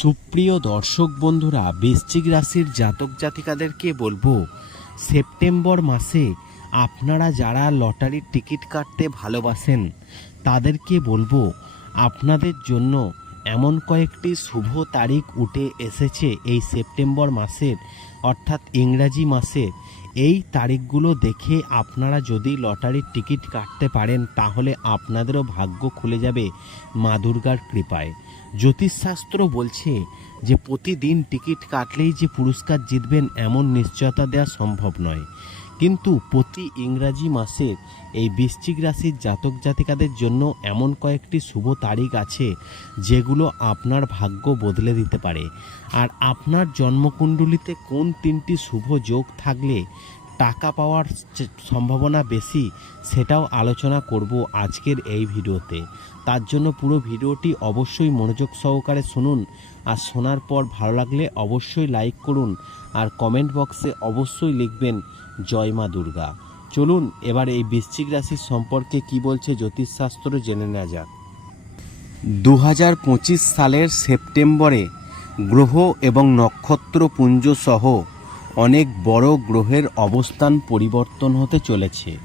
সুপ্রিয় দর্শক বন্ধুরা, বৃশ্চিক রাশির জাতক জাতিকাদেরকে বলব, সেপ্টেম্বর মাসে আপনারা যারা লটারির টিকিট কাটতে ভালোবাসেন, তাদেরকে বলব, আপনাদের জন্য এমন কয়েকটি শুভ তারিখ উঠে এসেছে এই সেপ্টেম্বর মাসের অর্থাৎ ইংরাজি মাসের এই তারিখগুলো দেখে আপনারা যদি লটারির টিকিট কাটতে পারেন, তাহলে আপনাদেরও ভাগ্য খুলে যাবে মা দুর্গার কৃপায়। জ্যোতিষশাস্ত্র বলছে যে প্রতিদিন টিকিট কাটলেই যে পুরস্কার জিতবেন এমন নিশ্চয়তা দেওয়া সম্ভব নয়। কিন্তু প্রতি ইংরাজি মাসের এই বৃশ্চিক রাশির জাতক জাতিকাদের জন্য এমন কয়েকটি শুভ তারিখ আছে যেগুলো আপনার ভাগ্য বদলে দিতে পারে। আর আপনার জন্মকুণ্ডলিতে কোন তিনটি শুভ যোগ থাকলে টাকা পাওয়ার সম্ভাবনা বেশি, সেটাও আলোচনা করব আজকের এই ভিডিওতে। তার জন্য পুরো ভিডিওটি অবশ্যই মনোযোগ সহকারে শুনুন। আর শোনার পর ভালো লাগলে অবশ্যই লাইক করুন আর কমেন্ট বক্সে অবশ্যই লিখবেন, জয় মা দুর্গা। চলুন, এবার এই বৃশ্চিক রাশির সম্পর্কে কি বলছে জ্যোতিষশাস্ত্র জেনে নেওয়া যাক। দু হাজার পঁচিশ সালের সেপ্টেম্বরে গ্রহ এবং নক্ষত্রপুঞ্জ সহ অনেক বড় গ্রহের অবস্থান পরিবর্তন হতে চলেছে।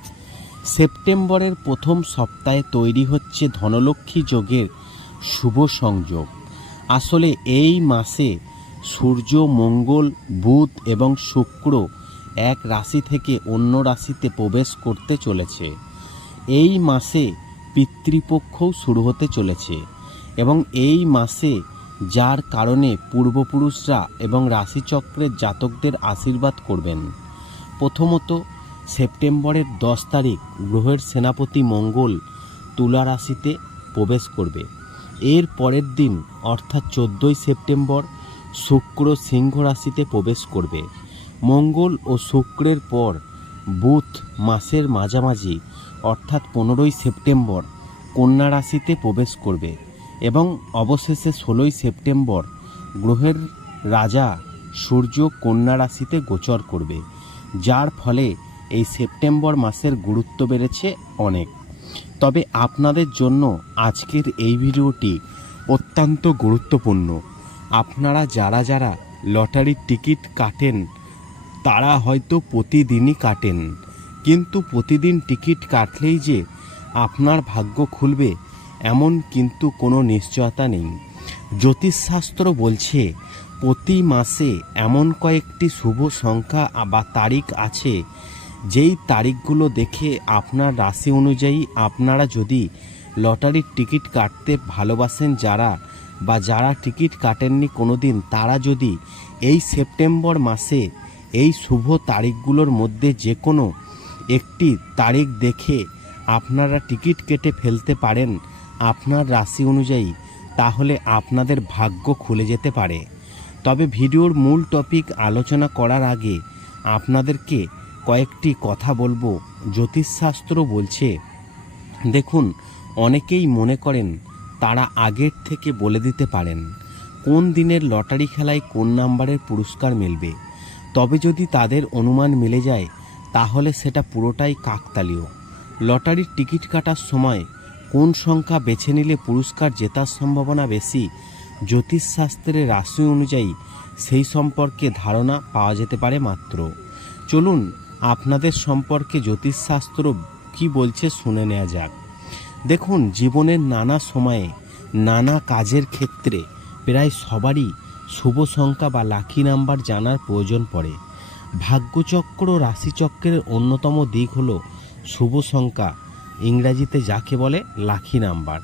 সেপ্টেম্বরের প্রথম সপ্তাহে তৈরি হচ্ছে ধনলক্ষ্মী যোগের শুভ সংযোগ। আসলে এই মাসে সূর্য, মঙ্গল, বুধ এবং শুক্র এক রাশি থেকে অন্য রাশিতে প্রবেশ করতে চলেছে। এই মাসে পিতৃপক্ষও শুরু হতে চলেছে এবং এই মাসে যার কারণে পূর্বপুরুষরা এবং রাশিচক্রের জাতকদের আশীর্বাদ করবেন। প্রথমত, সেপ্টেম্বরের দশ তারিখ গ্রহের সেনাপতি মঙ্গল তুলা রাশিতে প্রবেশ করবে। এর পরের দিন, অর্থাৎ চোদ্দোই সেপ্টেম্বর, শুক্র সিংহ রাশিতে প্রবেশ করবে। মঙ্গল ও শুক্রের পর বুধ মাসের মাঝামাঝি, অর্থাৎ পনেরোই সেপ্টেম্বর, কন্যা রাশিতে প্রবেশ করবে। এবং অবশেষে ষোলোই সেপ্টেম্বর গ্রহের রাজা সূর্য কন্যা রাশিতে গোচর করবে, যার ফলে এই সেপ্টেম্বর মাসের গুরুত্ব বেড়েছে অনেক। তবে আপনাদের জন্য আজকের এই ভিডিওটি অত্যন্ত গুরুত্বপূর্ণ। আপনারা যারা যারা লটারির টিকিট কাটেন, তারা হয়তো প্রতিদিনই কাটেন। কিন্তু প্রতিদিন টিকিট কাটলেই যে আপনার ভাগ্য খুলবে এমন কিন্তু কোনো নিশ্চয়তা নেই। জ্যোতিষশাস্ত্র বলছে, প্রতি মাসে এমন কয়েকটি শুভ সংখ্যা বা তারিখ আছে, যেই তারিখগুলো দেখে আপনার রাশি অনুযায়ী আপনারা যদি লটারির টিকিট কাটতে ভালোবাসেন যারা বা যারা টিকিট কাটেননি কোনো দিন তারা যদি এই সেপ্টেম্বর মাসে এই শুভ তারিখগুলোর মধ্যে যে কোনো একটি তারিখ দেখে আপনারা টিকিট কেটে ফেলতে পারেন আপনার রাশি অনুযায়ী, তাহলে আপনাদের ভাগ্য খুলে যেতে পারে। তবে ভিডিওর মূল টপিক আলোচনা করার আগে, আপনাদেরকে কয়েকটি কথা বলব, জ্যোতিষশাস্ত্র বলছে। দেখুন, অনেকেই মনে করেন, তারা আগের থেকে বলে দিতে পারেন, কোন দিনের লটারি খেলায় কোন নাম্বারের পুরস্কার মিলবে। তবে যদি তাদের অনুমান মিলে যায়, তাহলে সেটা পুরোটাই কাকতালীয়। লটারির টিকিট কাটার সময় কোন সংখ্যা বেছে নিলে পুরস্কার জেতার সম্ভাবনা বেশি? জ্যোতিষশাস্ত্রের রাশি অনুযায়ী সেই সম্পর্কে ধারণা পাওয়া যেতে পারে মাত্র। চলুন আপনাদের সম্পর্কে জ্যোতিষশাস্ত্র কি বলছে শুনে নেওয়া যাক। দেখুন, জীবনের নানা সময়ে নানা কাজের ক্ষেত্রে প্রায় সবারই শুভ সংখ্যা বা লাকি নাম্বার জানার প্রয়োজন পড়ে। ভাগ্যচক্র রাশিচক্রের অন্যতম দিক হলো শুভ সংখ্যা ইংরাজিতে যাকে বলে লাকি নাম্বার।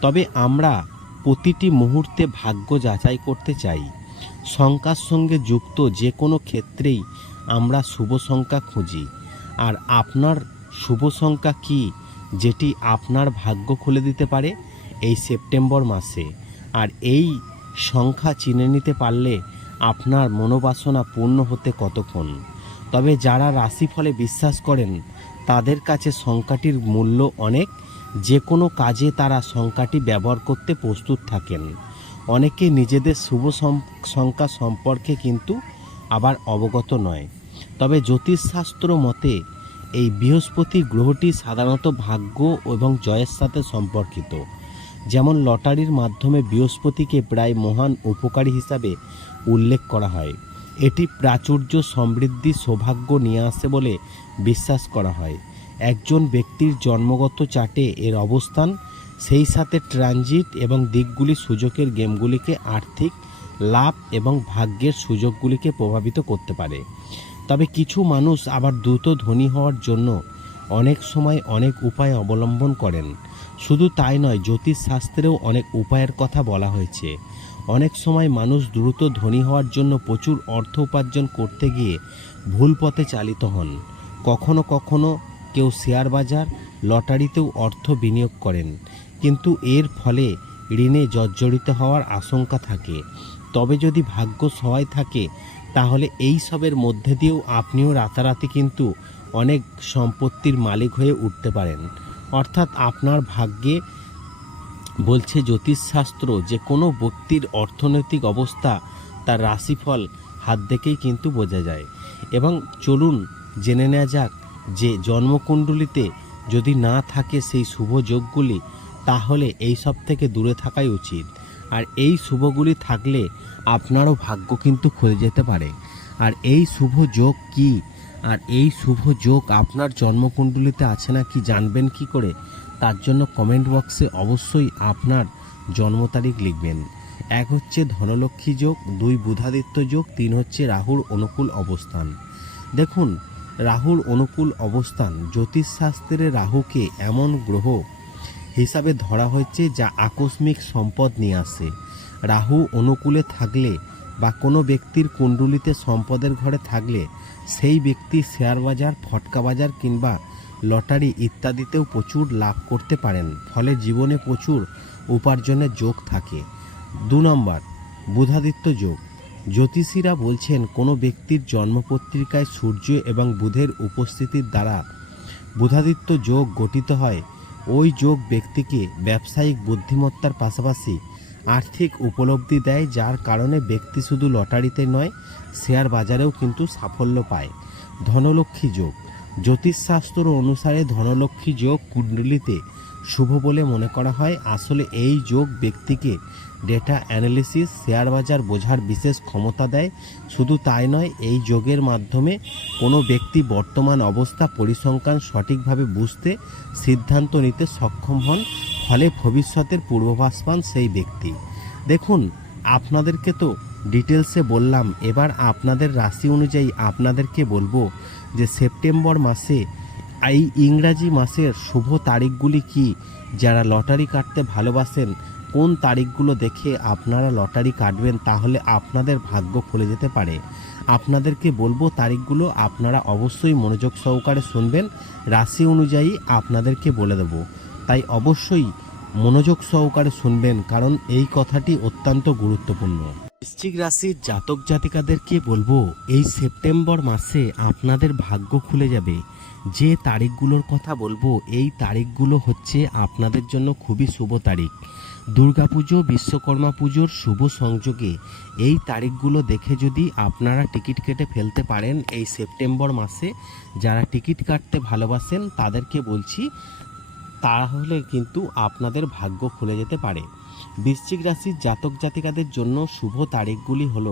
তবে আমরা প্রতিটি মুহূর্তে ভাগ্য যাচাই করতে চাই। সংখ্যার সঙ্গে যুক্ত যে কোনো ক্ষেত্রেই আমরা শুভ সংখ্যা খুঁজি। আর আপনার শুভ সংখ্যা কি, যেটি আপনার ভাগ্য খুলে দিতে পারে এই সেপ্টেম্বর মাসে। আর এই সংখ্যা চিনে নিতে পারলে আপনার মনোবাসনা পূর্ণ হতে কতক্ষণ? তবে যারা রাশিফলে বিশ্বাস করেন, তাদের কাছে সংখ্যাটির মূল্য অনেক। যে কোনো কাজে তারা সংখ্যাটি ব্যবহার করতে প্রস্তুত থাকেন। অনেকে নিজেদের শুভ সংখ্যা সম্পর্কে কিন্তু আবার অবগত নয়। তবে জ্যোতিষশাস্ত্র মতে, এই বৃহস্পতি গ্রহটি সাধারণত ভাগ্য এবং জয়ের সাথে সম্পর্কিত। যেমন লটারির মাধ্যমে বৃহস্পতিকে প্রায় মহান উপকারী হিসাবে উল্লেখ করা হয়। এটি প্রাচুর্য সমৃদ্ধি সৌভাগ্য নিয়ে আসে বলে বিশ্বাস করা হয়। একজন ব্যক্তির জন্মগত চার্টে এর অবস্থান, সেই সাথে ট্রানজিট এবং দিকগুলি সুযোগের গেমগুলিকে আর্থিক লাভ এবং ভাগ্যের সুযোগগুলিকে প্রভাবিত করতে পারে। তবে কিছু মানুষ আবার দ্রুত ধনী হওয়ার জন্য অনেক সময় অনেক উপায় অবলম্বন করেন। শুধু তাই নয়, জ্যোতিষশাস্ত্রেও অনেক উপায়ের কথা বলা হয়েছে। অনেক সময় মানুষ দ্রুত ধনী হওয়ার জন্য প্রচুর অর্থ উপার্জন করতে গিয়ে ভুল পথে চালিত হন। কখনো কখনো কেউ শেয়ার বাজার, লটারিতেও অর্থ বিনিয়োগ করেন। কিন্তু এর ফলে ঋণে জর্জরিত হওয়ার আশঙ্কা থাকে। তবে যদি ভাগ্য সহায় থাকে, তাহলে এই সবের মধ্যে দিয়েও আপনিও রাতারাতি কিন্তু অনেক সম্পত্তির মালিক হয়ে উঠতে পারেন। অর্থাৎ আপনার ভাগ্যে বলছে জ্যোতিষশাস্ত্র যে কোনো ব্যক্তির অর্থনৈতিক অবস্থা তার রাশিফল হাত দেখেই কিন্তু বোঝা যায়। এবং চলুন জেনে নেওয়া যাক যে জন্মকুণ্ডলিতে যদি না থাকে সেই শুভ যোগগুলি, তাহলে এই সব থেকে দূরে থাকাই উচিত। আর এই শুভগুলি থাকলে আপনারও ভাগ্য কিন্তু খুলে যেতে পারে। আর এই শুভ যোগ কি? আর এই শুভ যোগ আপনার জন্মকুণ্ডলিতে আছে না কি জানবেন কি করে? তার জন্য কমেন্ট বক্সে অবশ্যই আপনার জন্ম তারিখ লিখবেন। এক হচ্ছে ধনলক্ষ্মী যোগ, দুই বুধাদিত্য যোগ, তিন হচ্ছে রাহুর অনুকূল অবস্থান। দেখুন, রাহুর অনুকূল অবস্থান জ্যোতিষশাস্ত্রে রাহুকে এমন গ্রহ হিসাবে ধরা হয়েছে যা আকস্মিক সম্পদ নিয়ে আসে। রাহু অনুকূলে থাকলে বা কোনো ব্যক্তির কুণ্ডলিতে সম্পদের ঘরে থাকলে সেই ব্যক্তি শেয়ার বাজার, ফটকা বাজার কিংবা লটারি ইত্যাদিতেও প্রচুর লাভ করতে পারেন, ফলে জীবনে প্রচুর উপার্জনের যোগ থাকে। দু নম্বর, বুধাদিত্য যোগ। জ্যোতিষীরা বলছেন, কোনো ব্যক্তির জন্মপত্রিকায় সূর্য এবং বুধের উপস্থিতির দ্বারা বুধাদিত্য যোগ গঠিত হয়। ওই যোগ ব্যক্তিকে ব্যবসায়িক বুদ্ধিমত্তার পাশাপাশি আর্থিক উপলব্ধি দেয়, যার কারণে ব্যক্তি শুধু লটারিতে নয়, শেয়ার বাজারেও কিন্তু সাফল্য পায়। ধনলক্ষ্মী যোগ। জ্যোতিষশাস্ত্র অনুসারে ধনলক্ষ্মী যোগ কুণ্ডলিতে শুভ বলে মনে করা হয়। আসলে এই যোগ ব্যক্তিকে ডেটা অ্যানালিসিস শেয়ার বাজার বোঝার বিশেষ ক্ষমতা দেয়। শুধু তাই নয়, এই যোগের মাধ্যমে কোনো ব্যক্তি বর্তমান অবস্থা পরিসংখ্যান সঠিকভাবে বুঝতে সিদ্ধান্ত নিতে সক্ষম হন, ফলে ভবিষ্যতের পূর্বাভাস পান সেই ব্যক্তি। দেখুন, আপনাদেরকে তো ডিটেলসে বললাম, এবার আপনাদের রাশি অনুযায়ী আপনাদেরকে বলব যে সেপ্টেম্বর মাসে, এই ইংরাজি মাসের শুভ তারিখগুলি কি? যারা লটারি কাটতে ভালোবাসেন, কোন তারিখগুলো দেখে আপনারা লটারি কাটবেন তাহলে আপনাদের ভাগ্য খুলে যেতে পারে। আপনাদেরকে বলব, তারিখগুলো আপনারা অবশ্যই মনোযোগ সহকারে শুনবেন। রাশি অনুযায়ী আপনাদেরকে বলে দেব। তাই অবশ্যই মনোযোগ সহকারে শুনবেন, কারণ এই কথাটি অত্যন্ত গুরুত্বপূর্ণ। বৃশ্চিক রাশির জাতক জাতিকাদেরকে বলব, এই সেপ্টেম্বর মাসে আপনাদের ভাগ্য খুলে যাবে। যে তারিখগুলোর কথা বলব, এই তারিখগুলো হচ্ছে আপনাদের জন্য খুবই শুভ তারিখ। দুর্গাপুজো, বিশ্বকর্মা পুজোর শুভ সংযোগে এই তারিখগুলো দেখে যদি আপনারা টিকিট কেটে ফেলতে পারেন এই সেপ্টেম্বর মাসে, যারা টিকিট কাটতে ভালোবাসেন তাদেরকে বলছি, তাহলে কিন্তু আপনাদের ভাগ্য খুলে যেতে পারে। বৃশ্চিক রাশির জাতক জাতিকাদের জন্য শুভ তারিখগুলি হল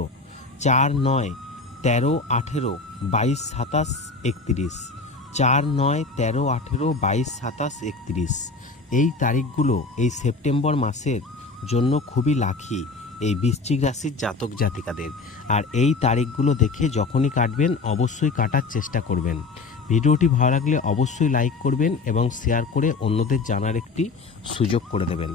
চার নয় তেরো আঠেরো বাইশ সাতাশ একত্রিশ। চার নয় তেরো আঠেরো বাইশ সাতাশ একত্রিশ। এই তারিখগুলো এই সেপ্টেম্বর মাসের জন্য খুবই লাখি এই বৃশ্চিক রাশির জাতক জাতিকাদের। আর এই তারিখগুলো দেখে যখনই কাটবেন অবশ্যই কাটার চেষ্টা করবেন। ভিডিওটি ভালো লাগলে অবশ্যই লাইক করবেন এবং শেয়ার করে অন্যদের জানার একটি সুযোগ করে দেবেন।